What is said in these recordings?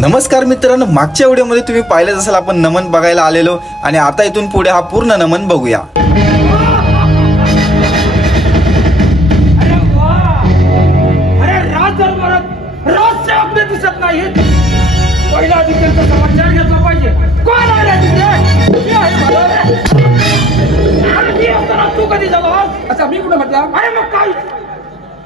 नमस्कार मित्रांनो, मागच्या व्हिडिओमध्ये तुम्ही पाहिलं असेल आपण नमन बघायला आलेलो आणि आता इथून पुढे हा पूर्ण नमन बघूया। अरे राजदरबारात राजचे आपले दिसत नाहीत। पहिला दिवसाचा समाचार घेतला पाहिजे। कोण आहे रे तिथे? मी आहे बरोबर। अरे मी असताना तू कधी जावास? अच्छा मी कुठे म्हटला? अरे मग काय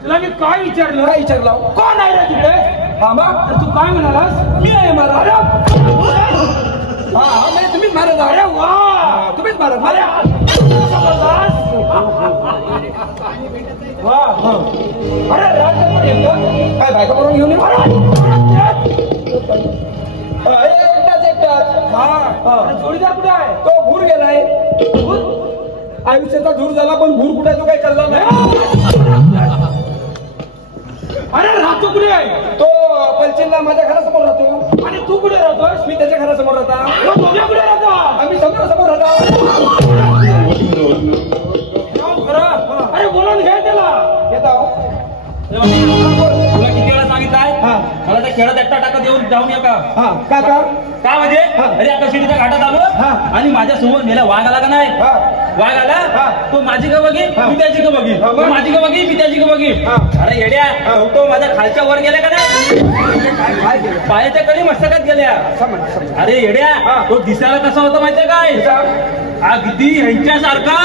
तुला मी काय विचारलं? कोण आहे रे तिथे? मामा तू काय म्हणालास? मी आहे महाराज। हा म्हणजे तुम्हीच महाराज? अरे वा तुम्हीच महाराज? वा अरे राजदरबार येतो काय बायका म्हणून घेऊन एकटाच जोडीदार कुठे आहे? तो भूर गेलाय। आयुष्याचा धूर झाला पण भूर कुठे तो काही कळला नाही। अरे राहतो कुठे आहे? तो पलचिनला माझ्या घरासमोर राहतो। आणि तू कुठे राहतोस? मी त्याच्या घरासमोर राहता। कुठे राहतो? आम्ही समोर राहतो। अरे बोलून घ्या त्याला। तुला किती वेळा सांगितलंय मला त्या खेळात एकटा टाकत येऊन जाऊन ये का? का म्हणजे अरे आता शिडीच्या घाटात आलो आणि माझ्या समोर मेला वाघ आला का नाही? वाघ आला तो माझी का बघी मी त्याची का बघी, तो माझी का बघी मी त्याची का बघी। अरे येड्या तो माझ्या खालच्या वर गेल्या का नाही? पायाच्या कधी मस्तकात गेल्या। अरे येड्या तो दिसायला कसा होता माहितीये काय? अगदी ह्यांच्यासारखा।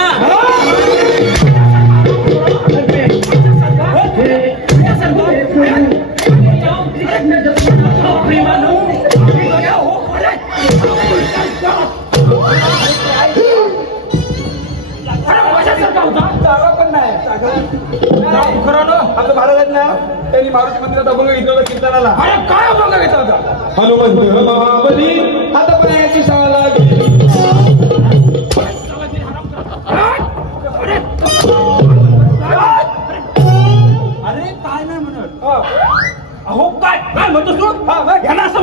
आता महाराजांना त्यांनी मारुती मंदिरात अभंग घेतला होता कीर्तनाला। अरे काय अभंग घेतला होता? हनुमंत महाबली आता पर्यायाची शाळा अरे काय नाही म्हणत? अहो काय काय म्हणतोस तू? यांना असं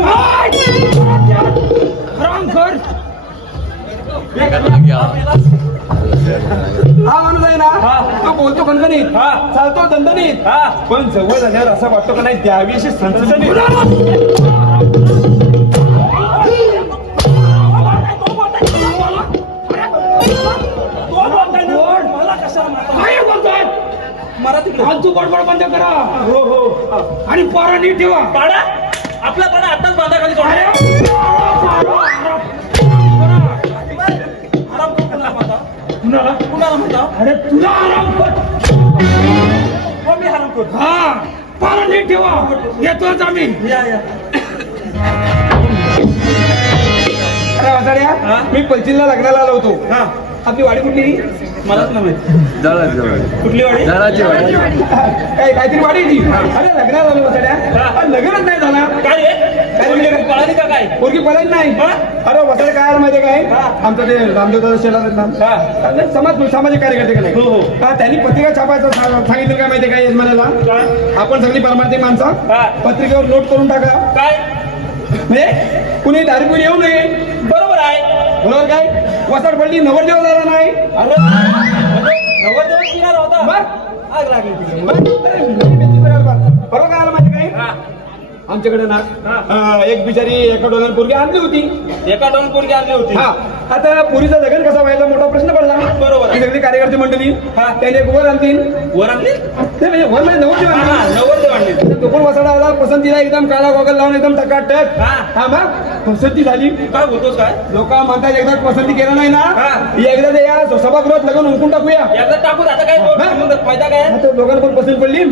हा माणूस आहे ना तो बोलतो खणखणीत चालतो दणदणीत पण जवळ झाल्यावर असं वाटतो का नाही द्यावी अशी सणसणीत। तू बडबड बंद करा। हो हो आणि पारा नीट ठेवा। पाडा आपला पाडा आताच बांधा खाली कुणाला म्हणता? अरे तुला आराम कर। मी आराम करतो। हा पारा नीट ठेवा। येतोच आम्ही। अरे वासाड्या मी पलचिनला लग्नाला आलो होतो। आपली वाडी कुठली? मलाच नव्हे कुठली वाडी? काय काहीतरी वाडी ती। अरे लग्नाला आलो वासाड्या लग्नच नाही झाला। काय पळाली का काय? पोरगी पळाली नाही। अरे वसाड्या काय माहितीये काय? आमचं ते रामदेव शेला सामाजिक कार्यकर्ते का नाही त्यांनी पत्रिका छापायचं सांगितलं काय माहितीये काय यजमानाला? आपण सगळी परमार्थी माणसं पत्रिकेवर नोट करून टाका काय म्हणजे कुणी दारू पिऊन येऊ नये। बरोबर आहे। बरोबर काय? वसाड पडली नवरदेव झाला नाही। अरे नवरदेव पिणार होता मग आग लागली। बरोबर काय आलं माहिती काय? आमच्याकडे ना एक बिचारी एका डॉलर पोरगी आणली होती। एका डॉलर पोरगी आणली होती। आता पुरीचा लग्न कसा व्हायचा मोठा प्रश्न पडला। बरोबर सगळी कार्यकर्ते मंडळी त्याने एक वर आणतील। वर आणली म्हणजे वर म्हणजे नवरदेव आणली। तो पण वसाडा आला पसंतीला एकदम काळा गॉगल लावून एकदम टकाटक। हा मग पसंती झाली। काय होतोस काय? लोक म्हणतात एकदा पसंती केलं नाही ना एकदा ते या सभागृहात लग्न उंकून टाकूया। एकदा टाकून आता काय फायदा काय? लोकांना पण पसंत पडली।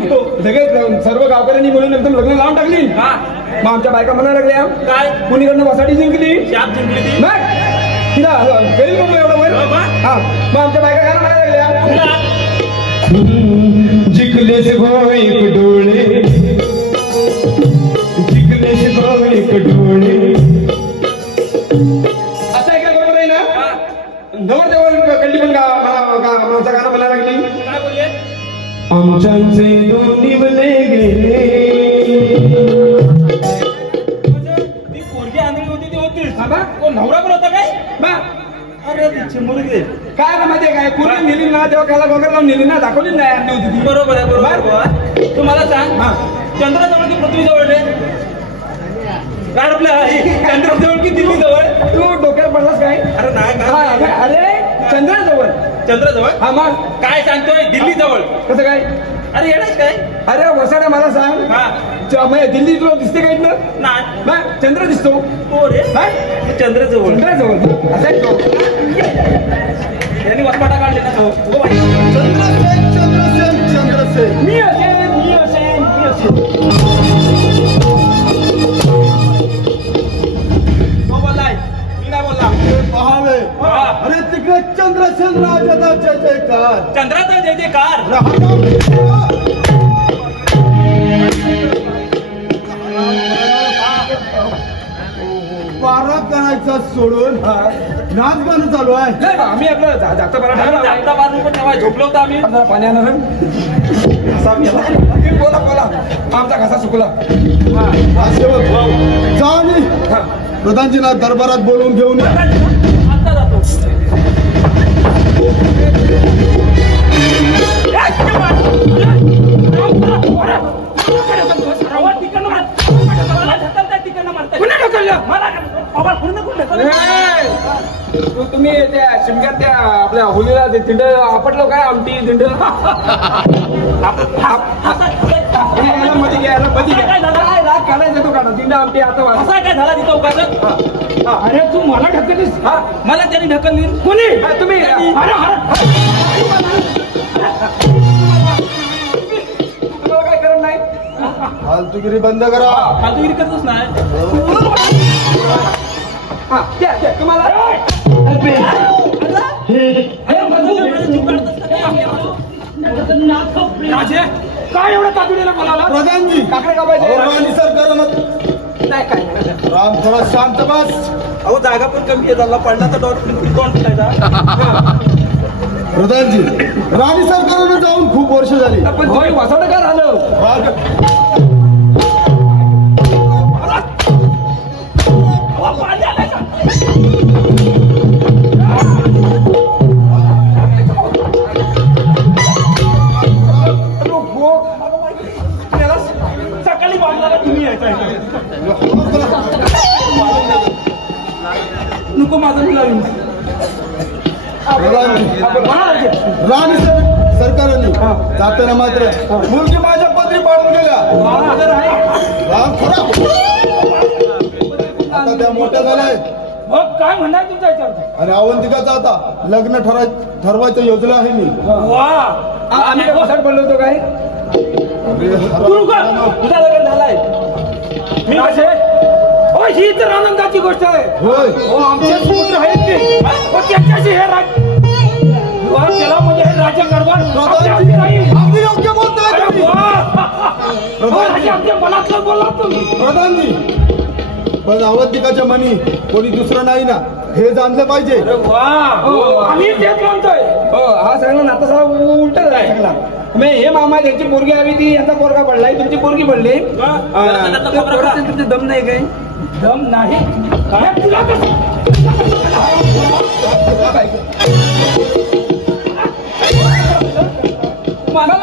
सगळे सर्व गावकऱ्यांनी मिळून एकदम लग्न लावून टाकली। मग आमच्या बायका म्हणायला लागल्या काय कुणीकडनं वसाडी जिंकली मग तिला गरीब म्हणून एवढं वर। मग आमच्या बायका काय म्हणायला लागल्या जिंकले से भाई डोळे जिंकले से भाई डोळे। असं आहे का? बरोबर आहे ना? नवरदेवाला कल्ली पण आमचं गाणं म्हणायला लागली काय बोलले? आमच्याचे दोन्ही बले गेले। ती पोरगी आणली होती ती होतीस तो नवरा पण होता काय? अरे काय ना माहितीये काय पूर्ण नेली ना तेव्हा त्याला वगैरे लावून नेली ना दाखवली नाही आणली होती ती। बरोबर आहे बरोबर। तू मला सांग चंद्राजवळ की पृथ्वीजवळ? काय आपल्या चंद्राजवळ की दिल्ली जवळ? तू डोक्यात पडलास काय? अरे नाही अरे चंद्राजवळ. चंद्राजवळ? हा मग काय सांगतोय दिल्ली जवळ? कसं काय? अरे येणार काय? अरे वसाड्या मला सांग. हा दिल्ली तुला दिसते काय इथलं? नाही चंद्र दिसतो. तो रे चंद्राजवळ. चंद्राजवळ असं आहे तो. यांनी वसपाटा काढले ना तो. चंद्रसेन मी असेन. तो बोललाय, मी नाही बोलला. पहावे. हा. अरे तिकडे चंद्रसेन राजाचा जय जयकार. चंद्राचा जय जयकार. वारा करायचा सोडून नाच गाणं चालू आहे. नाही आम्ही आपलं जागता जागता बाजू पण तेव्हा झोपलो होतो आम्ही. पाणी आणणार. बोला आमचा घसा सुकला. जा आणि प्रधानजींना दरबारात बोलवून घेऊन या. आता जातो. तुम्ही त्या शिमग्यात त्या आपल्या होलीला तिंड आपटलो काय? आमटी तिंड मध्ये घ्या. राग काढायचा तो काढा. तिंड आमटी आता असा काय झाला तिथं उगाच? अरे तू मला ढकललीस. मला त्यांनी ढकलली. कोणी? तुम्ही. तुम्हाला काय करत नाही. फालतुगिरी बंद करा. फालतूगिरी करतच नाही. तुम्हाला काय एवढं तातडीला बोलावला? प्रधानजी काकडे कापायचे. राणी सरकारनं नाही काय राम थोडा शांत बस. अहो जागा पण कमी आहे. झाला पडला तर दोन फुटायचा. प्रधानजी राणी सरकारनं जाऊन खूप वर्ष झाली. पण तुम्ही वसाड का झालं? सकाळी बांधला तुम्ही यायचा नको माझं मुलावी. राणी सरकारने जाताना मात्र मुलगी माझ्या पत्री पाडून गेल्या. राम खरा आता त्या मोठ्या झाल्या. काय म्हणणार तुमच्या याच्यावर? आणि अवंतिकाचं आता लग्न ठरवायचं योजना आहे मी. आम्ही वसाड पडलो होतो काय? तुझा लग्न झालाय. मी कसे? हो ही तर आनंदाची गोष्ट आहे. होय हो आमचे पुत्र आहेत ते. हो त्याच्याशी हे त्याला म्हणजे हे राजा कारभार नाही. अगदी योग्य बोलतोय तुम्ही. आमच्या मनातलं बोलला तुम्ही. प्रधानजी पण अवंतिकाच्या मनी कोणी दुसरं नाही ना हे जाणलं पाहिजे. आम्ही तेच म्हणतोय. हो हा सगळा नाता सगळा उलट आहे सगळा. हे मामा त्यांची पोरगी हवी ती यांचा पोरगा पडलाय. तुमची पोरगी पडली. तुमचे दम नाही काय? दम नाही. मला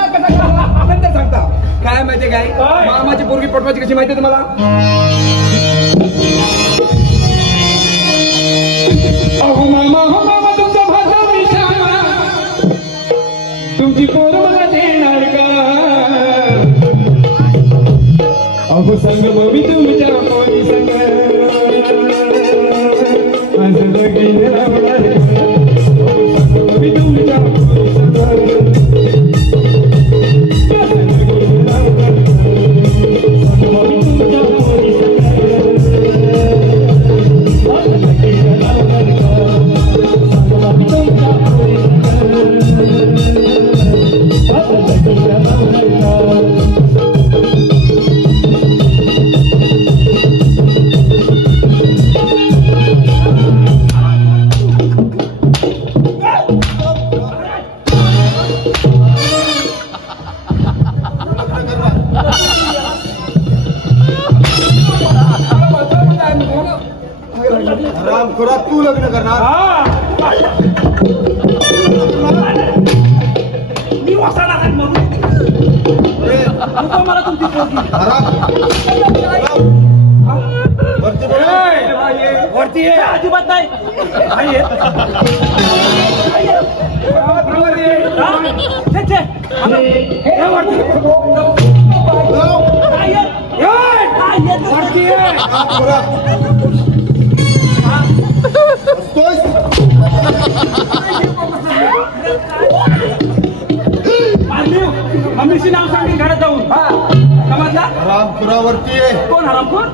आपण ते सांगता काय माहितीये काय? मामाची पोरगी पटवायची कशी माहितीये तुम्हाला? अहो मामा तुमचा भाषा विषा तुमची पोर मला देणार का? अहो संग मी तुमच्या पोरी संग असं लगीन लावणार का? संग मी तुमच्या पोरी संग असं लगीन लावणार का? संग मी तुमच्या पोरी संग असं लगीन लावणार का? संग मी तुमच्या पोरी संग असं लगीन लावणार का? राम खरा तू लग्न करणार? मी वाचणार आहे म्हणून मला तुमची पोरगी. वरती आहे. अजिबात नाही. नाही येत. वरती आहे. छे, छे. हे वरती आहे. नाही येत. ए, नाही येत. वरती आहे. मारलीव. मम्मीशी नाव सांगेन घरात जाऊन. समजला? रामपुरावरती आहे. कोण हरामखोर?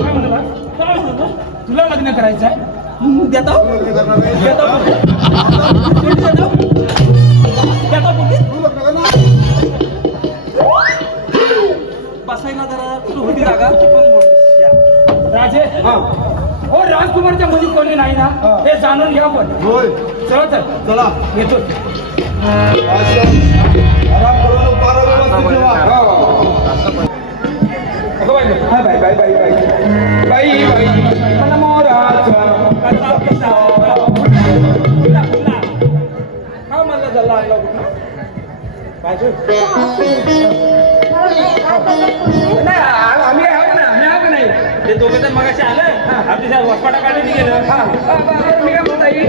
काय म्हणाला? काय म्हणतो? तुला लग्न करायचं आहे? देतो? देतो? बसायला जरा तू होती जागा. राजे, हो राजकुमारच्या मुली कोणी नाही ना हे जाणून घ्या. पण होय. चला तर चला येतो. रामपुराला 12 व्यवस्थित ठेवा. अगं बाई बाई बाई बाई बाई बाई बाई मला मोराचा हा मला झाला आणला पाहिजे. नाही आम्ही आहोत ना आम्ही आहोत नाही. ते दोघे जण मगाशी आलं आपल्या वसपाटा काढून गेलं. मी काय म्हणता येईल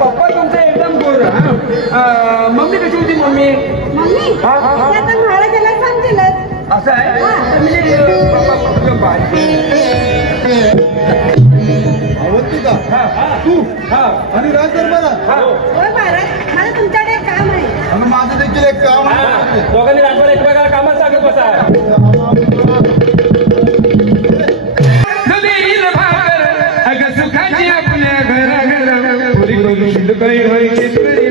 पप्पा तुमचं एकदम गोर. मम्मी कशी होती मम्मी? मम्मी आता भाडं त्याला सांगतीलच. असं आहे म्हणजे पप्पा बाय आवडती का? तू आणि राज दरबारात. होय महाराज, मला तुमच्याकडे एक काम आहे. आणि माझं देखील एक काम आहे. दोघांनी राजभर एकमेकाला कामात सांगत बसा. नवीन भाकर अगं सुखाची आपल्या घर पुरी करू शिंदकळी होई चित्ररी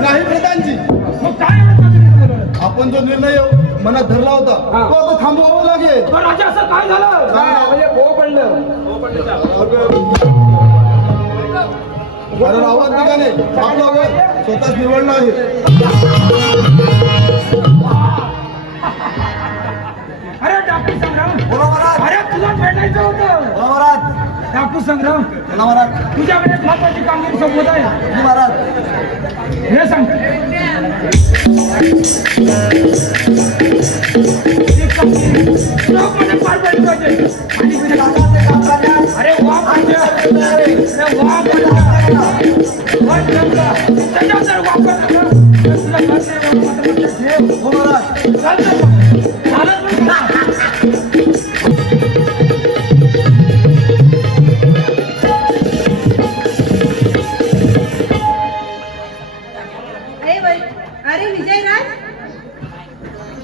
नाही प्रधानजी, मग काय म्हणता? आपण जो निर्णय मनात धरला होता तो आता थांबवावा लागेल. राजा असं काय झालं? म्हणजे हो पडलं. कारण आवाज निघाले आपला वेळ स्वतःच निवडला आहे. अरे डॉक्टर संग्राम, बरोबर अरे तुला भेटायचं होतं. महाराज. डॉक्टर संग्राम, महाराज. तुझ्याकडे एक महत्वाची कामगिरी सोबत आहे. महाराज. हे सांग. पार पाडली पाहिजे. अरे वा अरे विजयराज,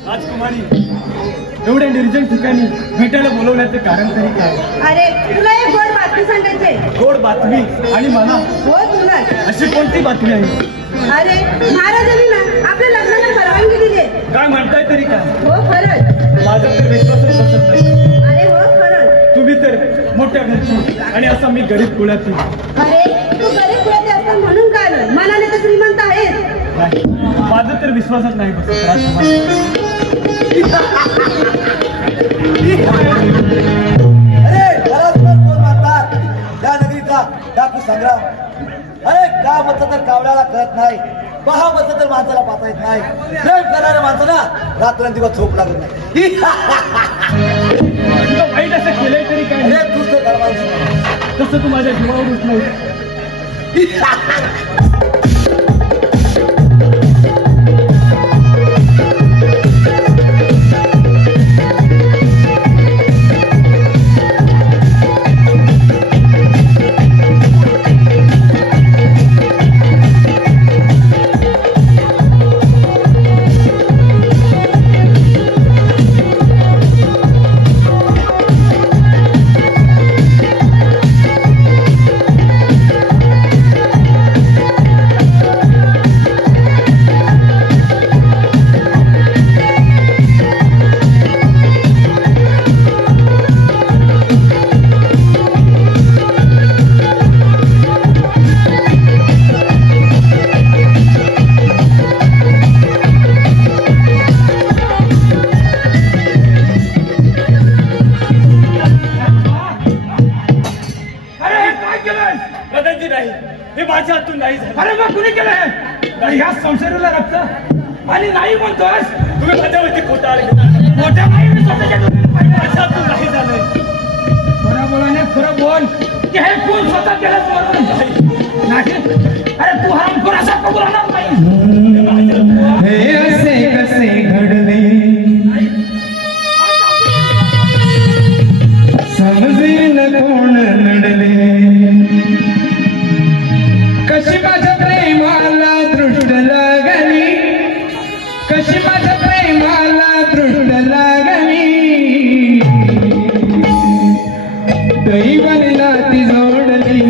राजकुमारी एवढ्या निर्जन ठिकाणी भेटायला बोलवण्याचे कारण तरी काय? अरे तुला एक गोड बातमी सांगायची. गोड बातमी? आणि मला हो तुला. अशी कोणती बातमी आहे? अरे महाराजांनी ना आपल्या लग्नाला परवानगी दिली. काय म्हणताय तरी काय? हो खरंच. माझा तर विश्वासच बसत नाही. अरे हो खरंच. तुम्ही तर मोठ्या घरची आणि असा मी गरीब कुळाची. अरे तू गरीब कुळाचे असता म्हणून काय ना, मनाने तर श्रीमंत आहेस. नाही, माझा तर विश्वासच नाही बसत राजकुमारी. त्या नगरीचा डाकू संग्राम. अरे का म्हटलं तर कावड्याला कळत नाही, पहा म्हटलं तर माणसाला पाहता येत नाही. प्रेम करणाऱ्या माणसाला रात्रंदिवस झोप लागत नाही. तुला वाईट असं केलंय तरी काय? अरे तूच तर करमाल. तसं तू माझ्या जीवावरच नाही. हे माझ्या हातून नाही झालं. अरे मग कुणी केलं हे? ह्या संसाराला रक्त आणि नाही म्हणतोस तुम्ही माझ्यावरती खोटा आले मोठ्या नाही मी स्वतःच्या डोक्याने पाहिलं. माझ्या हातून नाही झालंय. खरं बोलाने खरं बोल की हे कोण स्वतः केलंच म्हणून नाही. अरे तू हरामखोर असा कबूल होणार नाही. हे असे कसे घडले समजेन कोण लढले कशी माझ्या प्रेमाला दृष्ट लागली कशी माझ्या प्रेमाला दृष्ट लागली दैवाने नाती जोडली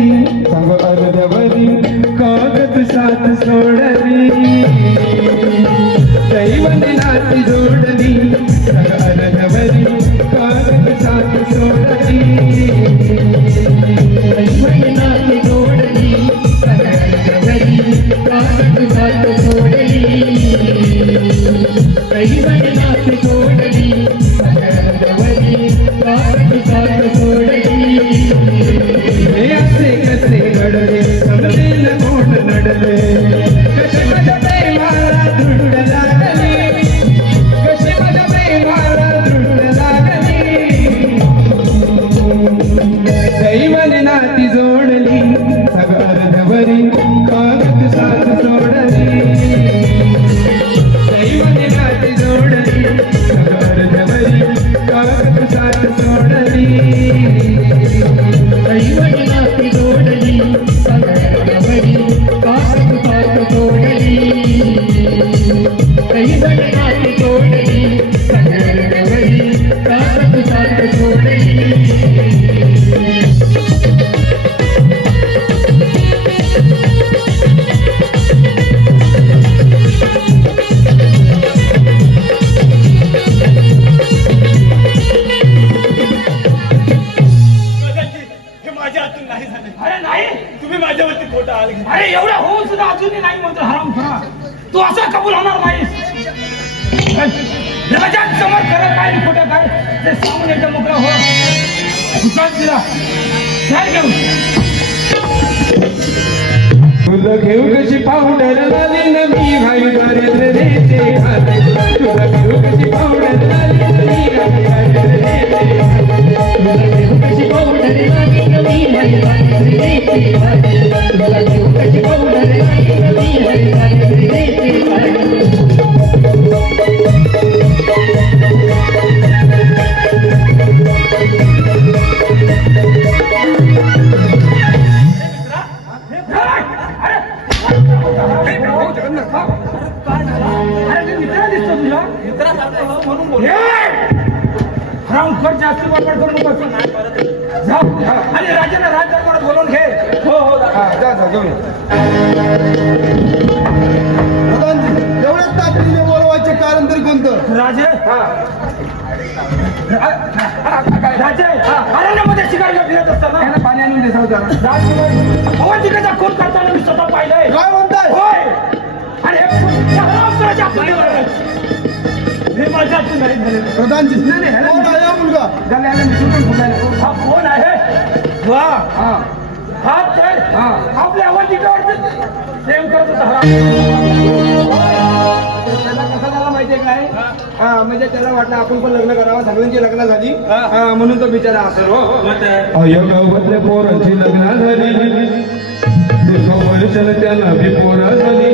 सांग अर्ध्यावरी कागद साथ सोडली दैवाने नाती जोडली सांग अर्ध्यावरी कागद साथ सोडली दैवाने नाती जोडली सांग अर्ध्यावरी कागद साथ सोडली दैवाने नाती जोडली सांग अर्ध्यावरी कागद साथ सोडली हे असे कसे घडले समजेल कोण नडले कशी माझ्या प्रेमाला दृष्ट लागली कशी माझ्या प्रेमाला दृष्ट लागली दैवाने नाती जोडली सग अर्धवरी कागद साथ सोडली दैवाने नाती जोडली सग अर्धवरी कागद साथ सोडली दैवाने नाती जोडली सग अर्धवरी कागद साथ सोडली दैवाने नाती जोडली सग अर्धवरी कागद साथ सोडली अरे एवढा होऊन सुद्धा अजूनही नाही म्हणतो हरामखोरा. तू असा कबूल होणार नाहीस. जगात समोर खरं काय आणि खोटं काय ते सांगून एकदा मोकळा हो. विश्वास दिला काय घेऊ तुला घेऊ कशी पावडर लाली नवी भाई दारिद्र्याचे खाते तुला घेऊ कशी पावडर लाली नवी भाई दारिद्र्याचे तुला घेऊ कशी पावडर लाली नवी भाई दारिद्र्याचे खाते तुला घेऊ कशी पावडर लाली नवी भाई दारिद्र्याचे हरामखोर जास्ती बडबड करू नकोस. जा आणि राजाला राजदरबारात बोलवून घे. हो हो जा घेऊन एवढ्या तातडीने बोलवायचे कारण तरी कोणतं राजे राजे अरण्यामध्ये शिकायला फिरत असताना पाणी आणून दे सावधान. अवंतिकेचा खून करताना मी स्वतः पाहिलंय. काय म्हणताय होय आणि हे हरामखोराच्या हातून हे माझ्या हातून नाही झाले. प्रधानजी कोण आहे हा मुलगा हा कोण आहे वा हा तर आपल्या अवंतिकेवर प्रेम करत होता. त्याला कसा झाला माहितीये काय म्हणजे त्याला वाटलं आपण पण लग्न करावं सगळ्यांची लग्न झाली म्हणून तो बिचारा असेल. अयोगावतल्या पोरांची लग्न झाली वर्षाला त्याला बी पोरा झाली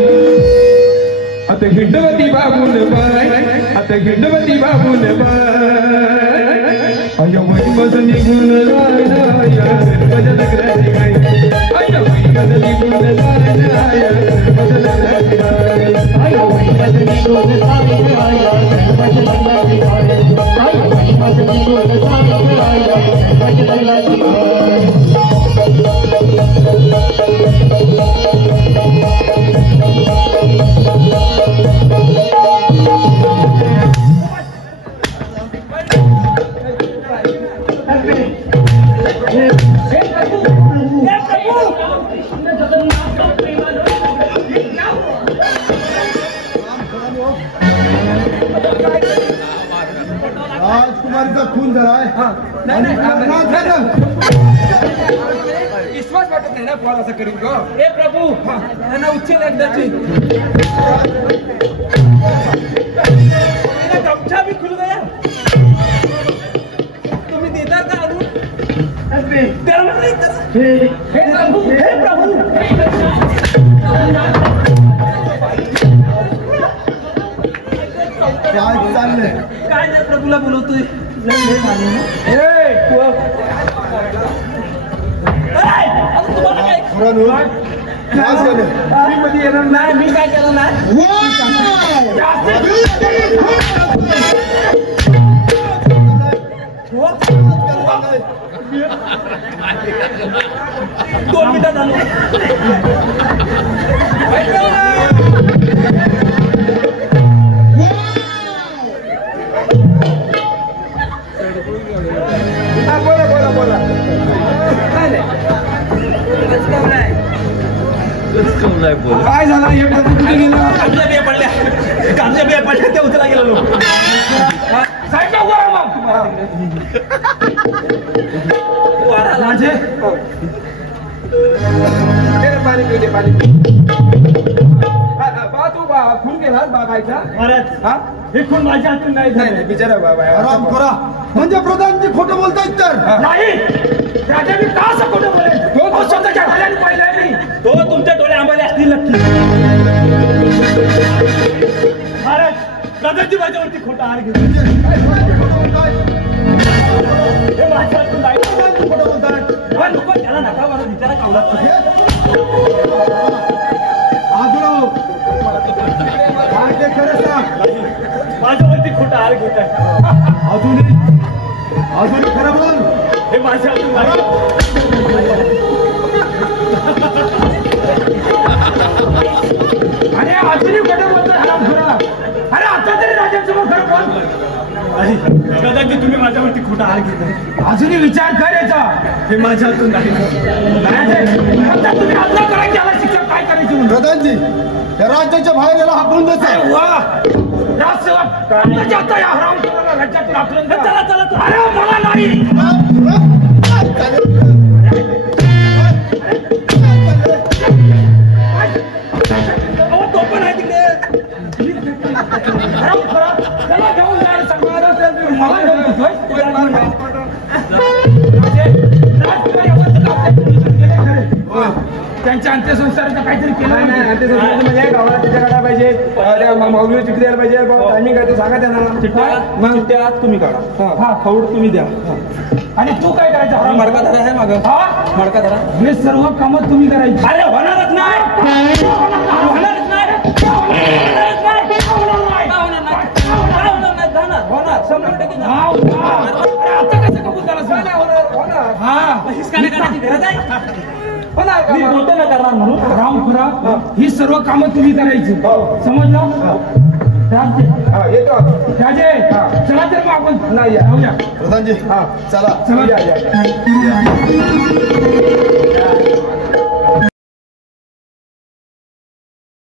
आता हिंडवती बाबून बाय आता हिंडवती बाबून बाय अयो महिमज निघून जायला या माझ्या लग्नाची काय अयो महिमज निघून जायला या माझ्या लग्नाची काय अयो महिमज निघून जायला या माझ्या लग्नाची काय अयो महिमज निघून जायला या माझ्या लग्नाची काय आज राजकुमारीचा खून झालाय. नाही विश्वास वाटत नाही ना पोर असं करीन गो. हे प्रभू त्यांना उच्चेल एकदाची गमछा भी खुल गया. तुम्ही देणार का अजून? हे प्रभू काय चाललंय? काय त्या प्रभूला बोलवतोय? तुम्हाला काय काय झालं? मी मध्ये येणार नाही. मी काय केलं नाही. दोन मिनिटात आलो. बोला काय झालं? कुठे गेलं? कांद्या बिया पडल्या ते उचला गेलो लोक. साईडला उभा राहा मग. माझे पाणी पिऊ दे. पाणी तू खून गेला बाबायचा. हे खून माझ्या हातून नाही बिचारा बाबा. आराम करा. म्हणजे प्रधानजी खोटं बोलतायत तर नाही. राजाने का असं खोटं बोलायचं? तो स्वतःच्या डोळ्याने पाहिलंय मी. तो तुमच्या डोळे आंबाले असतील नक्की. महाराज दादाजी माझ्यावरती खोटा आर घेतो. हे माझ्या हातून नाही. खोटं बोलताय. लोक त्याला नका मला विचारा कावला. आजराव काय ते खरं सांग. माझ्यावरती खोटा आर घेत आहे. अजूनही खरं बोल. हे माझ्या हातून नाही. अरे अजूनही खोटं बोलतोय हरामखोरा. अरे आता तरी राजांसमोर खरं बोल. दादाजी तुम्ही माझ्यावरती खोटा आर घेत आहे. अजूनही विचार कर याचा. हे माझ्या हातून नाही. आता तुम्ही आत्ता करायची याला शिक्षा काय करायची म्हणून. प्रधानजी या राज्याच्या बाहेर याला हाकलून द्यायचं. वा राजसेवक आता जाता या हरामखोराला राज्यातून हाकलून द्या. चला चला चला. अरे मला नाही. अहो तो पण आहे तिकडे. हरामखोरा त्याला घेऊन जायला सांगणार मला घेऊन येतोय. त्यांच्या अंत्यसंस्काराचं काहीतरी केलं नाही. अंत्यसंस्कार म्हणजे गावाला चिठ्ठ्या काढायला पाहिजे. माऊलीला चिठ्ठी द्यायला पाहिजे. टायमिंग काय ते सांगा त्यांना. चिठ्ठ्या तुम्ही काढा. हा खौड तुम्ही द्या. आणि तू काय करायचं? मडका धरा आहे मागं. हा मडका धरा. हे सर्व कामं तुम्ही करायची. अरे होणारच नाही. होणारच नाही. होणारच नाही. होणार 100% आता कसं कबूल झालं? होणार. हा हिसकाने करायची गरज आहे. होणार. मी बोलतो ना करणार म्हणून. रामपुरा ही सर्व कामं तुम्ही करायची. समजलं? येतो राजे. चला तर मग आपण नाही जाऊया. प्रधानजी चला चला.